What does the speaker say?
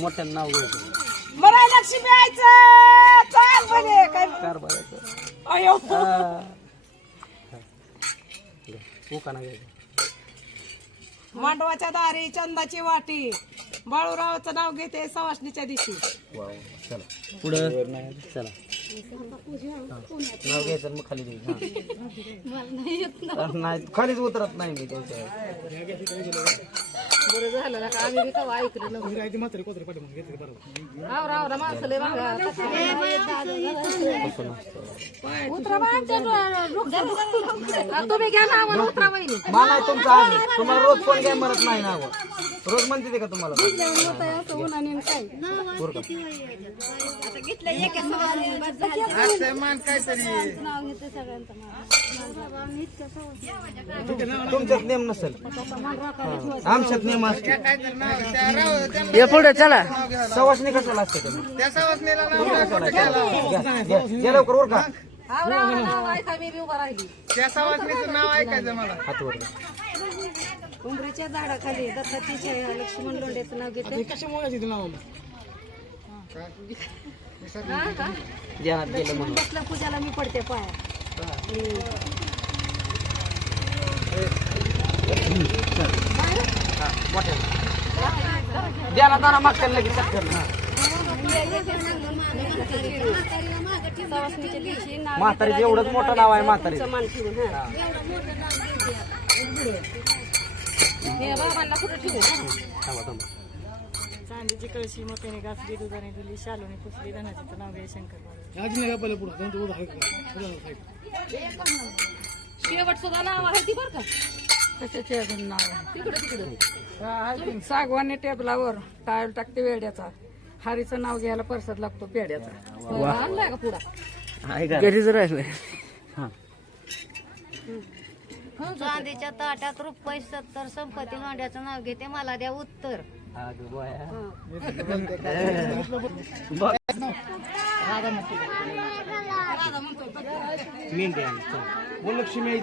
मोठ्यानं नाव घ्यायचं बरं लक्ष्मी यायचं चाल म्हणे काय कारभाराचं अयो. उकाना घ्यायचं मांडवाच्या दारी चंदाची वाटी. बाळूरावाचं नाव घेते सवासणीच्या दिवशी. चला. पुढं? चला. नाव घ्यायचं आणि मग खाली द्यायचं हा. नाही खालीच उतरत नाही मी त्यांच्या बरं झालं ना का आम्ही बी कवा ऐकलं नव्हतं. आवरा आवरा माणसं लय मागा उतरा बा आमच्या डो- आ, तुम्ही घ्या ना आम्हाला उतरा वहिनी. मा नाही तुमचा तुम्हाला रोज कोण काय म्हणत नाही ना रोज म्हणते ते का तुम्हाला? असं उन्हाने आणि काय? बरं का? तुमच्यात नेम नसेल. आमच्यात नेम असते ये पुढे चला. सवासणी? घ्या, घ्या, घ्या. लवकर वर का नाव ऐका मी बी उभा राहिली. हात वर उंबरीच्या झाडाखाली दत्तातीच्या लक्ष्मण लोंढेचं नाव घेते. हा का? ध्यानात गेलं म्हणून. पूजाला मी पडते पाया. मागच्या लगेच म्हातारीचं एवढंच मोठं नाव आहे म्हातारी. हे बाबांना कुठं ठेवू? थांबा थांबा. चांदीची कळशी मोठ्याने घासली दुधाने दिली शालूने पुसली धनाचं नाव घे शंकर शेवट सुद्धा नाव आहे ती बरं का? कशाचे अजून नाव? तिकडे तिकडे. सागवानी टेबलावर टायल टाकते वेड्याचा हरीचं नाव घ्यायला परसाद लागतो पेड्याचा आणलाय का पुढा? घरीच राहिले हा. चांदीच्या ताटात रुपये सत्तर संपत्ती लोंढ्याचं नाव घेते. मला द्या उत्तर. मेंढ्या चला. बोल लक्ष्मी.